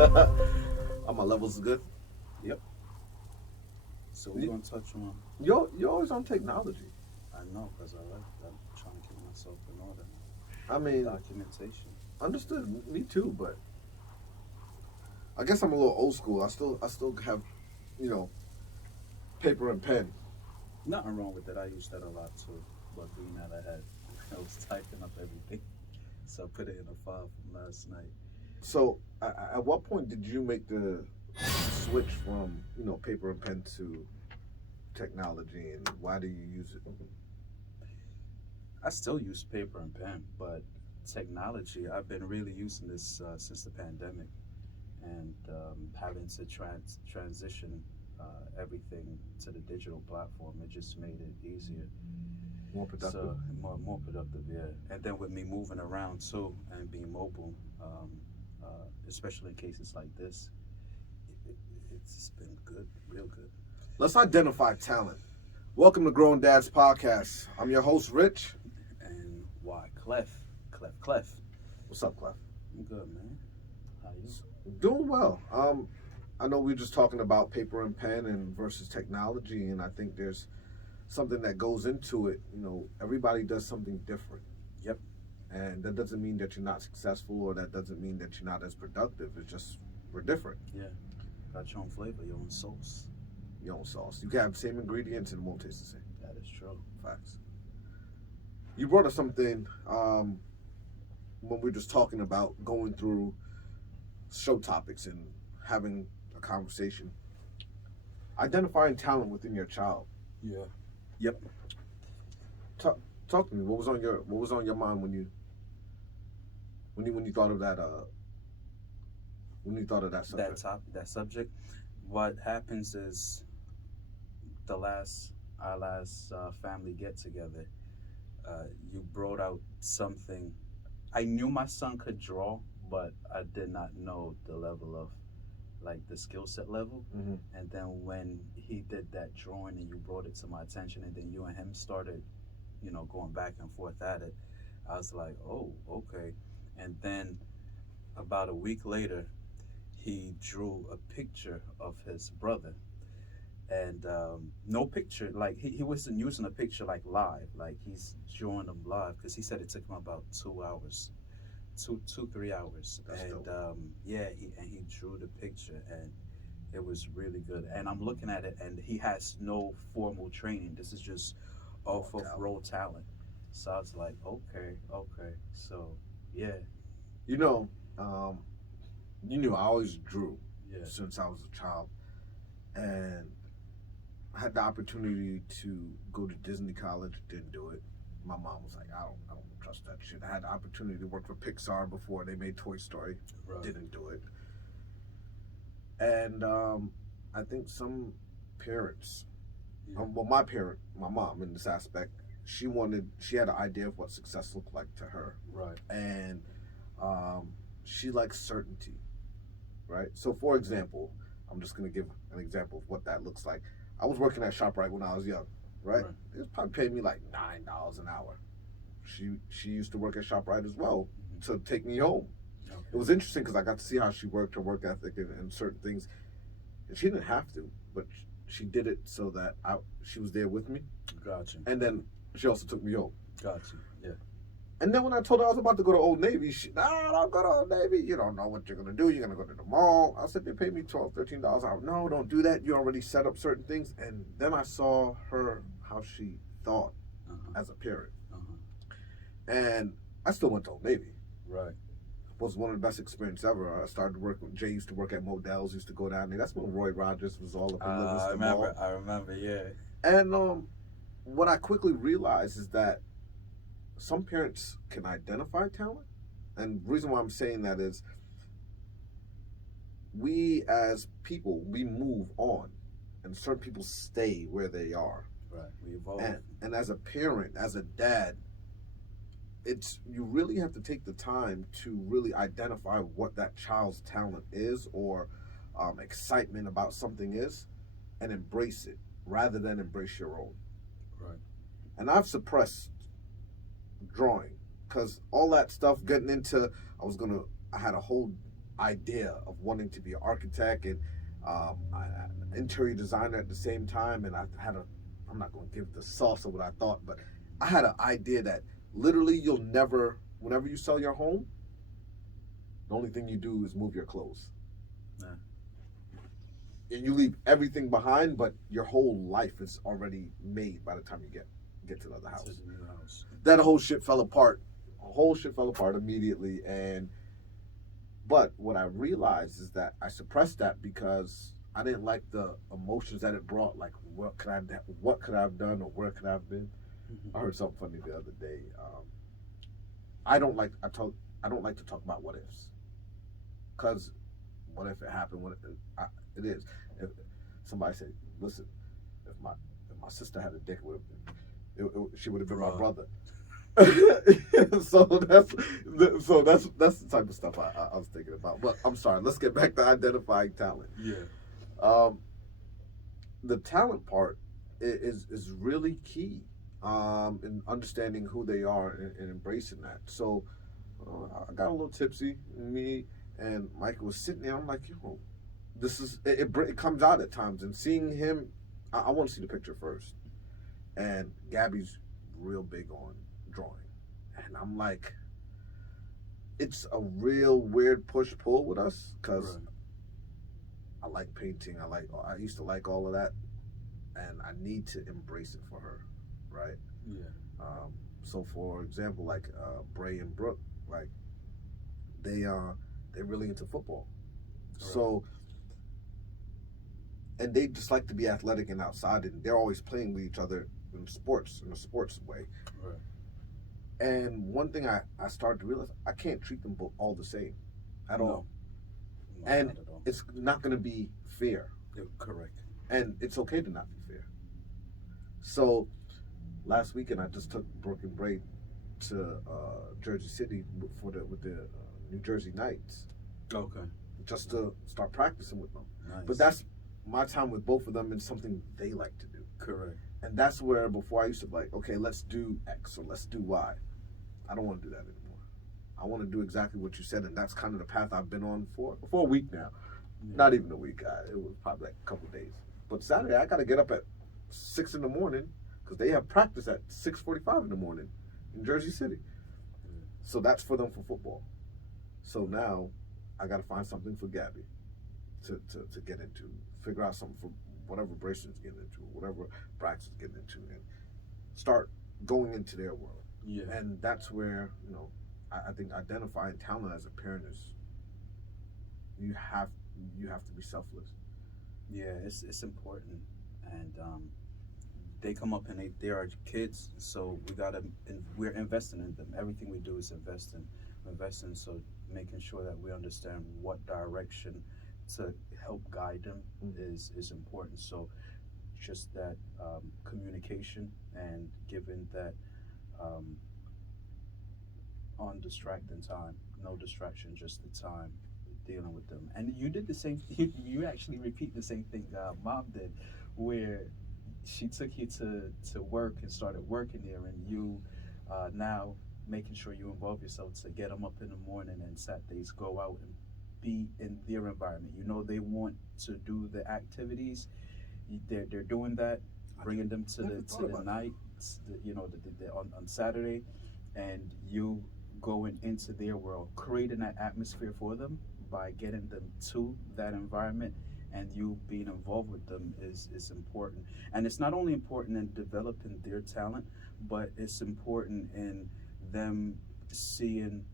Are my levels good? Yep. So we're gonna touch on. You're always on technology. I know, cause I like. I'm trying to keep myself in order. I mean, Documentation. understood. Me too, but I guess I'm a little old school. I still have, you know, paper and pen. Nothing wrong with that. I used that a lot too. But being that I was typing up everything, so I put it in a file from last night. So, at what point did you make the switch from paper and pen to technology, and why do you use it? I still use paper and pen, but technology. I've been really using this since the pandemic, and having to transition everything to the digital platform. It just made it easier. More productive. So more productive, yeah. And then with me moving around too and being mobile, especially in cases like this, it, it's been good, real good. Let's identify talent. Welcome to Grown Dads Podcast. I'm your host, Rich. And why, Kleph. What's up, Kleph? I'm good, man. How you? Doing well. I know we were just talking about paper and pen and versus technology, and I think there's something that goes into it. Everybody does something different, Yep. and that doesn't mean that you're not successful, or that doesn't mean that you're not as productive. It's just we're different. Yeah. Got your own flavor, your own sauce. Your own sauce. You can have the same ingredients and it won't taste the same. That is true. Facts. You brought up something when we were just talking about going through show topics and having a conversation. Identifying talent within your child. Yeah. Yep. Talk, talk to me. What was on your mind when you thought of that when you thought of that subject? That subject. What happens is our last family get together, you brought out something. I knew my son could draw, but I did not know the level of like the skill set level. Mm-hmm. And then when he did that drawing and you brought it to my attention, and then you and him started, going back and forth at it, I was like, oh, okay. And then about a week later, he drew a picture of his brother, and no picture, like he wasn't using a picture like live, like he's drawing them live, because he said it took him about 2 hours, 3 hours. That's And dope. yeah, he drew the picture, and it was really good. And I'm looking at it, and he has no formal training. This is just off of Talent. raw talent. So I was like, okay. So yeah. You know, um, you knew I always drew Yeah. since I was a child, and I had the opportunity to go to Disney College. Didn't do it. My mom was like, I don't trust that shit. I had the opportunity to work for Pixar before they made Toy Story. Right. Didn't do it. And I think some parents, Yeah. well, my mom, in this aspect, she had an idea of what success looked like to her, Right. and she likes certainty, right? So, for example, I'm just gonna give an example of what that looks like. I was working at ShopRite when I was young, right? Right. It was probably paying me like $9 an hour. She used to work at ShopRite as well Mm-hmm. to take me home. Okay. It was interesting because I got to see how she worked, her work ethic, and certain things. And she didn't have to, but she did it so that she was there with me. Gotcha. And then she also took me home. Gotcha. Yeah. And then when I told her I was about to go to Old Navy, don't go to Old Navy. You don't know what you're going to do. You're going to go to the mall. I said, they pay me $12, $13 an hour. No, don't do that. You already set up certain things. And then I saw how she thought Uh-huh. as a parent. Uh-huh. And I still went to Old Navy. Right. It was one of the best experiences ever. I started working. Jay used to work at Modell's, used to go down there. That's when Roy Rogers was all up in Livingston Mall. I remember, yeah. And what I quickly realized is that some parents can identify talent. And the reason why I'm saying that is we as people, we move on. And certain people stay where they are. Right. We evolve. And as a parent, as a dad, you really have to take the time to really identify what that child's talent is, or excitement about something is, and embrace it rather than embrace your own. Right. And I've suppressed drawing because all that stuff getting into, I had a whole idea of wanting to be an architect and interior designer at the same time. And I had a, I'm not going to give the sauce of what I thought, but I had an idea that literally you'll never, whenever you sell your home, the only thing you do is move your clothes. Yeah. And you leave everything behind, but your whole life is already made by the time you get to the other To house. the new house. That whole shit fell apart. A whole shit fell apart immediately. And but what I realized is that I suppressed that because I didn't like the emotions that it brought. Like what could I have done, or where could I have been? Mm-hmm. I heard something funny the other day. I don't like I don't like to talk about what ifs, because what if it happened? It is. If somebody said, "Listen, if my sister had a dick, she would have been my brother." so that's the type of stuff I was thinking about. But I'm sorry. Let's get back to identifying talent. Yeah. Um, the talent part is really key in understanding who they are and embracing that. So I got a little tipsy. Me and Michael was sitting there. I'm like, yo, this is it comes out at times. And seeing him, I want to see the picture first. And Gabby's real big on drawing, and I'm like, it's a real weird push pull with us because Right. I like painting. I used to like all of that, and I need to embrace it for her, right? Yeah. So for example, like Bray and Brooke, like they're really into football. Right. So and they just like to be athletic and outside, and they're always playing with each other in sports, in a sports way. Right. And one thing I started to realize, I can't treat them both all the same at all. No, And not at all. it's not going to be fair. Yeah, correct. And it's okay to not be fair. So last weekend, I just took Brooke and Bray to Jersey City with the New Jersey Knights, Okay. just to start practicing with them. Nice. But that's my time with both of them, and something they like to do. correct. And that's where before I used to be like, okay, let's do X or let's do Y. I don't want to do that anymore. I want to do exactly what you said, and that's kind of the path I've been on for a week now. Yeah. Not even a week. It was probably like a couple of days. But Saturday, I got to get up at 6 in the morning because they have practice at 6:45 in the morning in Jersey City. Yeah. So that's for them for football. So now I got to find something for Gabby to get into, figure out something for whatever Brayson's getting into, whatever Braxton's getting into, and start going into their world. Yeah. And that's where, I think identifying talent as a parent is, you have to be selfless. Yeah, it's important, and they come up and they are kids, so we're investing in them. Everything we do is investing. So making sure that we understand what direction to help guide them is important. So just that communication and giving that um, undistracting time, no distraction, just the time dealing with them. And you did the same. You actually repeat the same thing Mom did, where she took you to work and started working there, and you now making sure you involve yourself to get them up in the morning and Saturdays go out and be in their environment. You know they want to do the activities. They're doing that, bringing them to the night. On Saturday, and you going into their world, creating that atmosphere for them by getting them to that environment, and you being involved with them is important. And it's not only important in developing their talent, but it's important in them seeing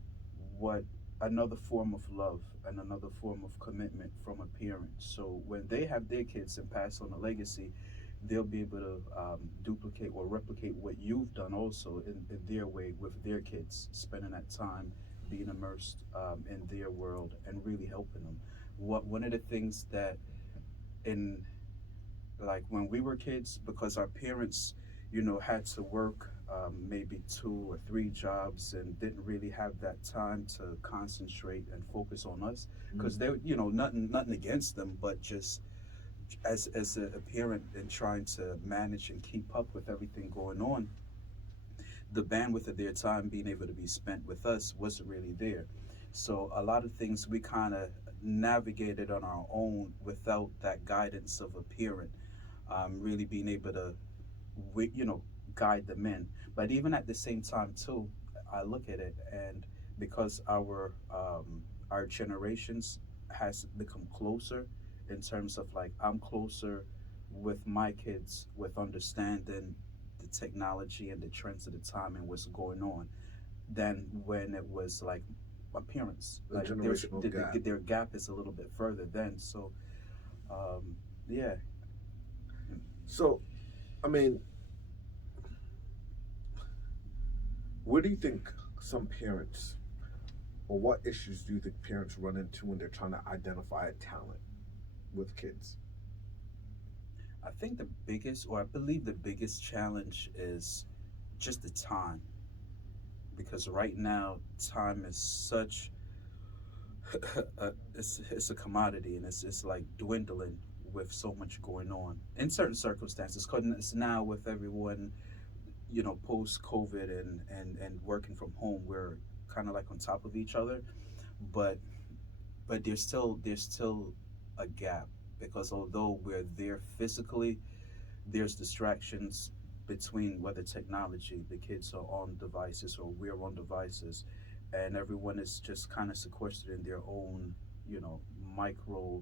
what another form of love and another form of commitment from a parent. So when they have their kids and pass on a legacy, they'll be able to duplicate or replicate what you've done also in their way with their kids, spending that time being immersed in their world and really helping them. One of the things that in like when we were kids, because our parents, had to work maybe 2 or 3 jobs and didn't really have that time to concentrate and focus on us, because they, nothing against them, but just as a parent and trying to manage and keep up with everything going on, the bandwidth of their time being able to be spent with us wasn't really there. So a lot of things we kind of navigated on our own without that guidance of a parent, really being able to, you know, guide them in. But even at the same time too, I look at it, and because our generations has become closer in terms of like I'm closer with my kids with understanding the technology and the trends of the time and what's going on than when it was like my parents. The Like generational gap. their gap is a little bit further then. So yeah. So, I mean, where do you think some parents, or what issues do you think parents run into when they're trying to identify a talent with kids? I think the biggest, or I believe the biggest challenge is just the time, because right now time is such it's a commodity, and it's like dwindling with so much going on in certain circumstances. Because it's now with everyone, you know, post COVID and working from home, we're kind of like on top of each other, but there's still a gap, because although we're there physically, there's distractions between whether technology, the kids are on devices or we're on devices, and everyone is just kind of sequestered in their own, you know, micro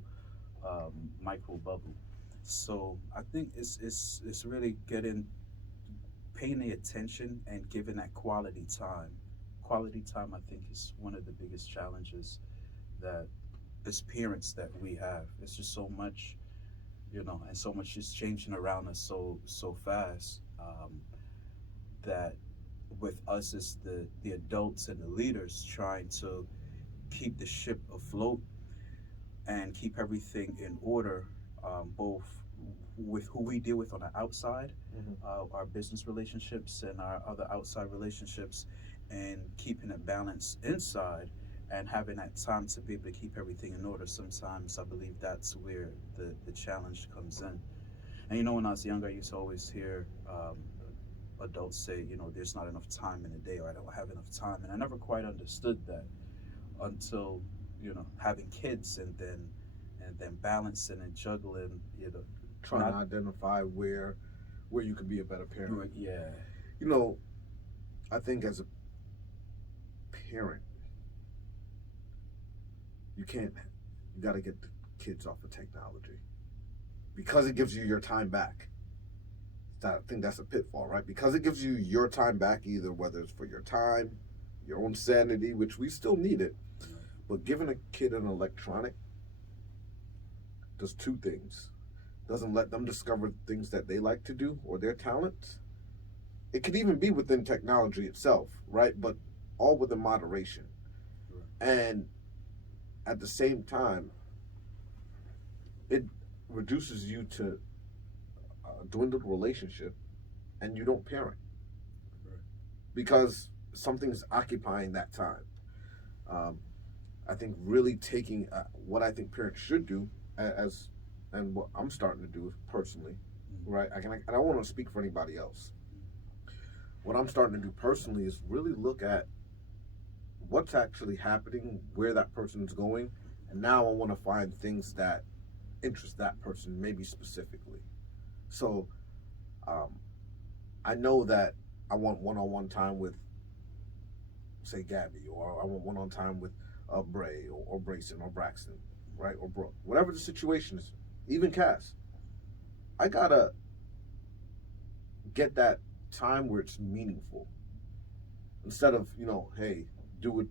micro bubble. So I think it's really getting paying attention and giving that quality time. Quality time, I think, is one of the biggest challenges that as parents that we have. It's just so much, you know, and so much is changing around us so fast, that with us as the adults and the leaders trying to keep the ship afloat and keep everything in order, both with who we deal with on the outside, Mm-hmm. our business relationships and our other outside relationships, and keeping it balanced inside and having that time to be able to keep everything in order. Sometimes I believe that's where the challenge comes in. And you know, when I was younger, I used to always hear adults say, you know, there's not enough time in a day, or I don't have enough time. And I never quite understood that until, you know, having kids, and then balancing and juggling, you know, Trying to not identify where you could be a better parent. yeah. You know, I think as a parent, you can't. You got to get the kids off of technology because it gives you your time back. I think that's a pitfall, right? Because it gives you your time back, either whether it's for your time, your own sanity, which we still need it, but giving a kid an electronic does two things. Doesn't let them discover things that they like to do or their talents. It could even be within technology itself, right? But all within moderation. And at the same time, it reduces you to a dwindled relationship, and you don't parent because something's occupying that time. Um, I think really taking what I think parents should do as and what I'm starting to do personally, right? I don't want to speak for anybody else. What I'm starting to do personally is really look at what's actually happening, where that person's going, and now I want to find things that interest that person, maybe specifically. So um, I know that I want one-on-one time with, say, Gabby, or I want one-on time with Bray, or Brayson, or Braxton, right, or Brooke, whatever the situation is, even Cass. I gotta get that time where it's meaningful instead of, hey, do it.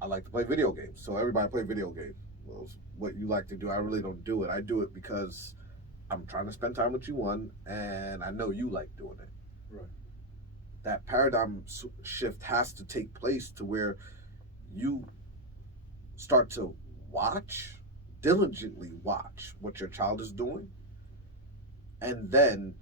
I like to play video games, so everybody play video games. Well, it's what you like to do. I really don't do it. I do it because I'm trying to spend time with you, one, and I know you like doing it. Right. That paradigm shift has to take place to where you start to diligently watch what your child is doing, and then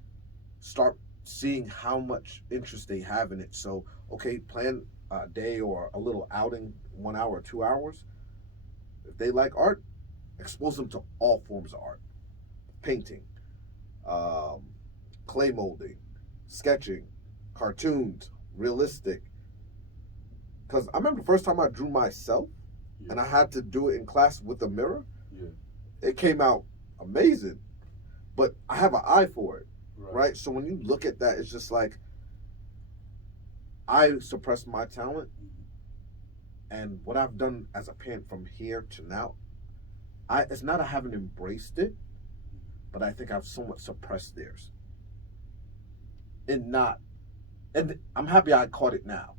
start seeing how much interest they have in it. So, okay, plan a day or a little outing, 1 hour, 2 hours. If they like art, expose them to all forms of art: painting, um, clay molding, sketching, cartoons, realistic. Because I remember the first time I drew myself, Yeah. and I had to do it in class with a mirror, Yeah. it came out amazing. But I have an eye for it, Right. right? So when you look at that, it's just like I suppressed my talent, and what I've done as a parent from here to now, it's not I haven't embraced it, but I think I've somewhat suppressed theirs, and not, and I'm happy I caught it now.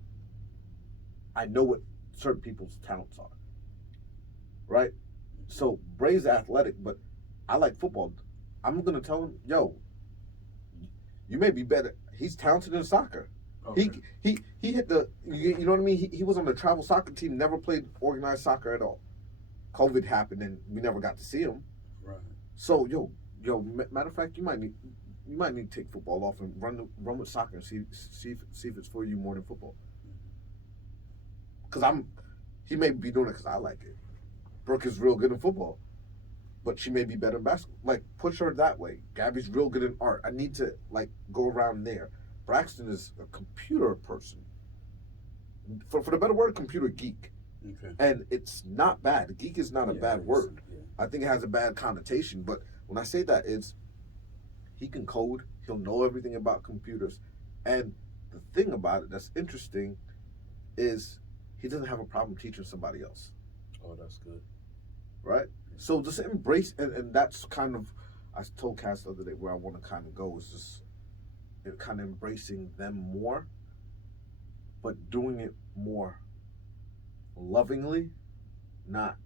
I know what certain people's talents are, right? So Bray's athletic, but I like football. I'm gonna tell him, yo, you may be better. He's talented in soccer. Okay. He hit the, you know what I mean. He was on the travel soccer team. Never played organized soccer at all. COVID happened and we never got to see him. Right. So matter of fact, you might need to take football off and run with soccer and see if it's for you more than football. Because he may be doing it because I like it. Brooke is real good in football, but she may be better in basketball. Like, push her that way. Gabby's real good in art. I need to like go around there. Braxton is a computer person. For the better word, computer geek. Okay. And it's not bad. Geek is not a bad word. Yeah. I think it has a bad connotation, but when I say that, it's he can code. He'll know everything about computers. And the thing about it that's interesting is he doesn't have a problem teaching somebody else. Oh, that's good. Right? So just embrace, and that's kind of, I told Cass the other day where I want to kind of go is just kind of embracing them more, but doing it more lovingly, not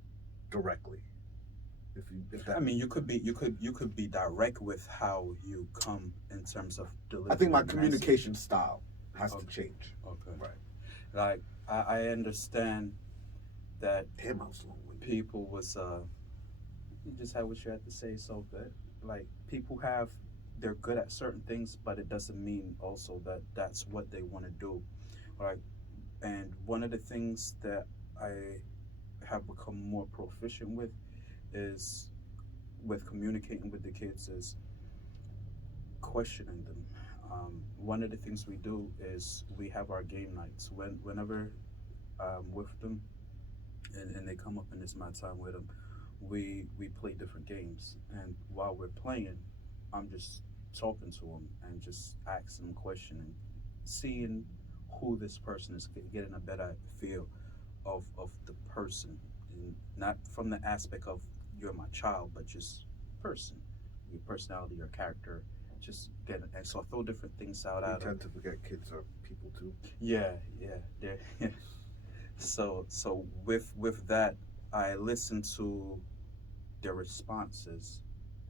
directly. If that, I mean, you could be direct with how you come in terms of delivering. I think my the message. communication style has Okay. to change. Okay. Right. Like I understand that Damn, I was long winded. people was you just had what you had to say so good. Like people they're good at certain things, but it doesn't mean also that that's what they want to do. Like, and one of the things that I have become more proficient with is with communicating with the kids is questioning them. One of the things we do is we have our game nights whenever with them and they come up and it's my time with them, we play different games, and while we're playing, I'm just talking to them and just asking them questioning, seeing who this person is, getting a better feel of the person, and not from the aspect of you're my child, but just person, your personality, your character, just getting. And so I throw different things out We at them. tend to forget kids are people too. Yeah, yeah. So with that, I listen to their responses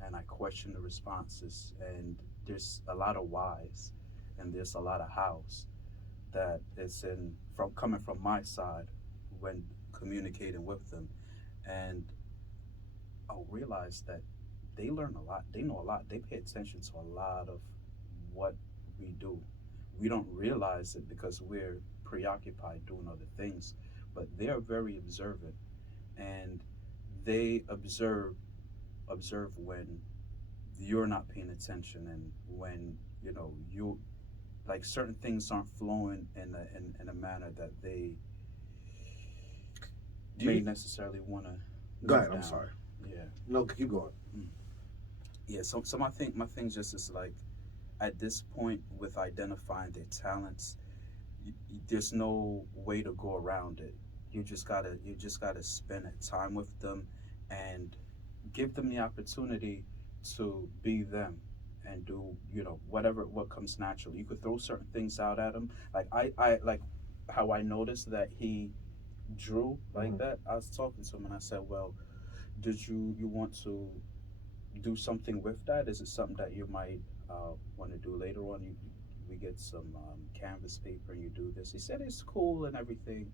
and I question the responses, and there's a lot of whys and there's a lot of hows that is in from coming from my side when communicating with them, and I'll realize that they learn a lot, they know a lot, they pay attention to a lot of what we do. We don't realize it because we're preoccupied doing other things, but they are very observant, and they observe when you're not paying attention, and when you like certain things aren't flowing in a manner that they may necessarily want to. Go ahead. I'm sorry. Yeah. No, keep going. Yeah. So my thing just is like, at this point with identifying their talents, there's no way to go around it. You just gotta spend time with them and give them the opportunity to be them and do what comes naturally. You could throw certain things out at them. Like I like how I noticed that he drew like that. I was talking to him and I said, well, did you want to do something with that? Is it something that you might want to do later on? We get some canvas paper and you do this. He said it's cool and everything,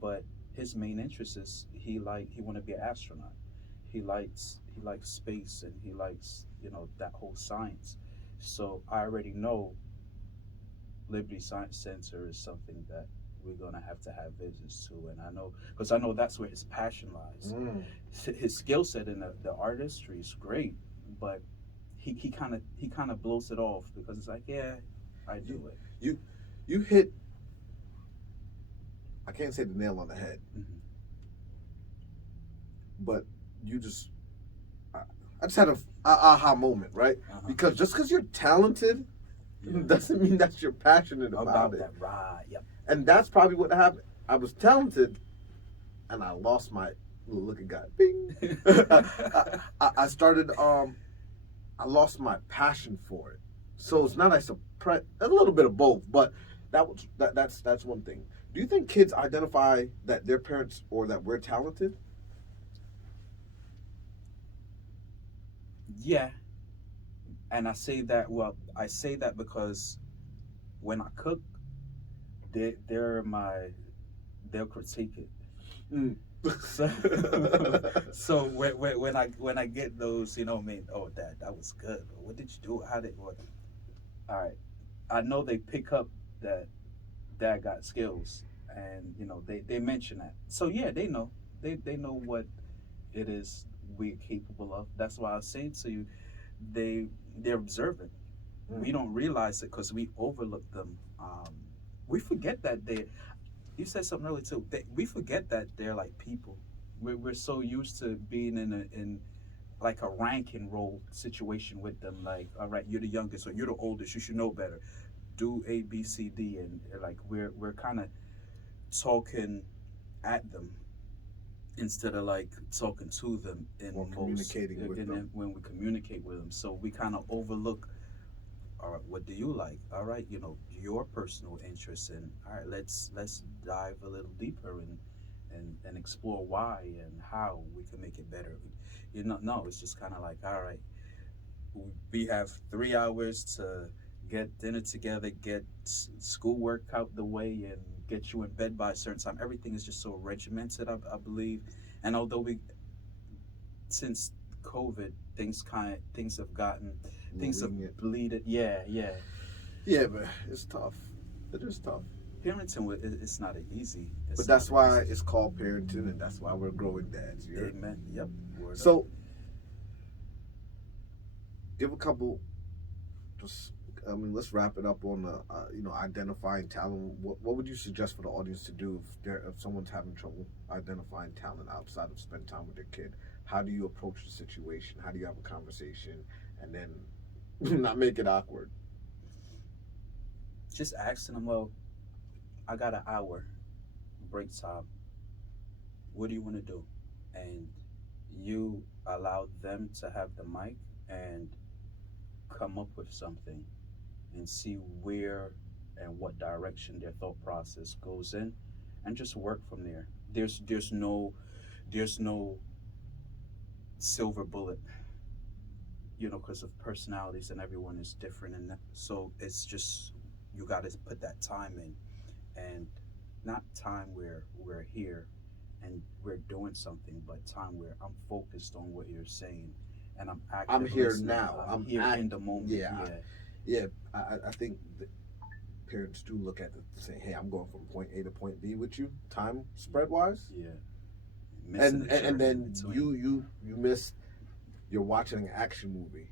but his main interest is he want to be an astronaut. He likes space, and he likes that whole science. So I already know Liberty Science Center is something that we're gonna have to have visits to, and I know because I know that's where his passion lies. His skill set in the artistry is great, but he kind of blows it off because it's like, yeah, I do it. You hit, I can't say the nail on the head. Mm-hmm. but you just I just had a aha moment, right? Uh-huh. Because just because you're talented Yeah. doesn't mean that you're passionate about it. That, right? Yep. And that's probably what happened. I was talented, and I lost my look at God. Bing. I started. I lost my passion for it. So it's not I suppress a little bit of both, but that's one thing. Do you think kids identify that their parents or that we're talented? Yeah, and I say that. Well, I say that because when I cook, they're my they'll critique it. Mm. So, so when I get those, I mean, oh, Dad, that was good. What did you do? How did what? All right, I know they pick up that Dad got skills, and they mention that. So yeah, they know what it is we're capable of. That's why I was saying to you, they're observant. We don't realize it because we overlook them. We forget that they. You said something earlier too. We forget that they're like people. We're so used to being in like a ranking role situation with them. Like, all right, you're the youngest or you're the oldest. You should know better. Do A, B, C, D, and like we're kind of talking at them instead of like talking to them Or in most communicating with them. when we communicate with them. So we kind of overlook. All right, what do you like? All right, your personal interests, and all right, let's dive a little deeper and explore why and how we can make it better. No, it's just kind of like, all right, we have 3 hours to get dinner together, get schoolwork out the way, and get you in bed by a certain time. Everything is just so regimented, I believe. And although since COVID, things have gotten things have Lenient. bleeded. Yeah, yeah. Yeah, but it's tough. It is tough. Parenting it's not easy. But It's that's not why easy. it's called parenting, and that's why we're growing dads. You heard? Amen. Yep. Word up. So, give a couple. Just, I mean, let's wrap it up on identifying talent. What would you suggest for the audience to do if someone's having trouble identifying talent outside of spend time with their kid? How do you approach the situation? How do you have a conversation, and then not make it awkward? Just asking them, well, I got an hour break time. What do you want to do? And you allow them to have the mic and come up with something and see where and what direction their thought process goes in and just work from there. There's no silver bullet, because of personalities and everyone is different, and so it's just you got to put that time in, and not time where we're here and we're doing something, but time where I'm focused on what you're saying and I'm active. I'm here listening. now. I'm here in the moment. Yeah, yeah. I think parents do look at it and say, "Hey, I'm going from point A to point B with you, time spread wise." Yeah. And then you miss. You're watching an action movie.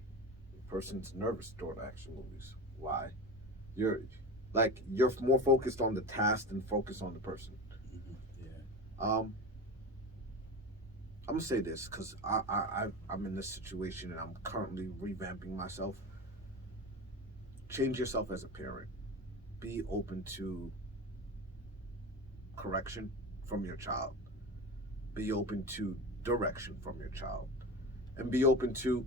The person's nervous during action movies. Why? You're more focused on the task than focused on the person. Yeah. I'm gonna say this because I'm in this situation and I'm currently revamping myself. Change yourself as a parent. Be open to correction from your child. Be open to direction from your child. And be open to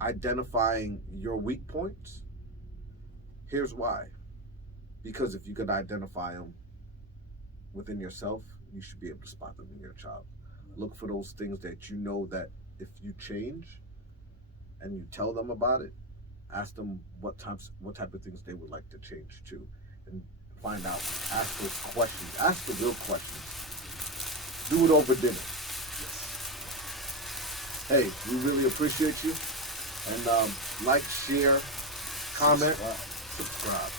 identifying your weak points. Here's why. Because if you could identify them within yourself, you should be able to spot them in your child. Look for those things that you know that if you change and you tell them about it, ask them what type of things they would like to change to, and find out. Ask those questions. Ask the real questions. Do it over dinner. Hey, we really appreciate you. And like, share, comment, subscribe.